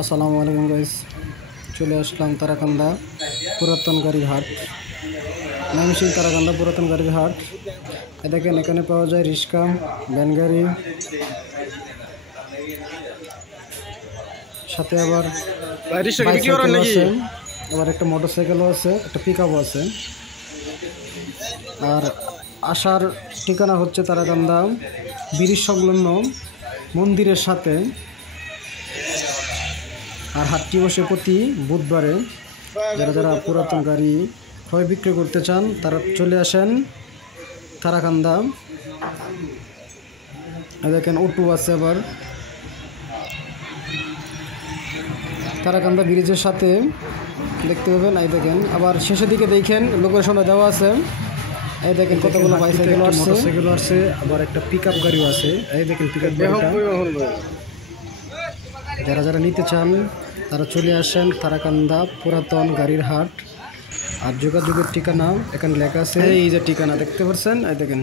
আসসালামু আলাইকুম গাইস, চলে আসলাম তারাকান্দা পুরাতন গাড়ির হাট। ময়মনসিংহ তারাকান্দা পুরাতন গাড়ির হাট। দেখেন এখানে পাওয়া যায় রিক্সা, ভ্যান গাড়ি, সাথে আবার বাইসাইকেল আছে, আবার একটা মোটরসাইকেলও আছে, একটা পিকআপও আছে। আর আসার ঠিকানা হচ্ছে তারাকান্দা ব্রিজ সংলগ্ন মন্দিরের সাথে। আর হাটটি বসে প্রতি বুধবারে। যারা যারা পুরাতন গাড়ি ক্রয় বিক্রয় করতে চান তারা চলে আসেন তারাকান্দা। দেখেন অটো আছে, আবার তারাকান্দা ব্রিজের সাথে দেখতে পাবেন। এই দেখেন আবার শেষের দিকে দেখেন লোকেশনটা দেওয়া আছে। এই দেখেন কতগুলো বাইসাইকেল আছে, আবার একটা পিকআপ গাড়িও আছে। এই দেখেন পিকআপ গাড়িটা। যারা যারা নিতে চান তারা চলে আসেন তারাকান্দা পুরাতন গাড়ির হাট। আর যোগাযোগের ঠিকানা এখানে লেখা আছে, এই যে ঠিকানা দেখতে পাচ্ছেন, এই দেখেন।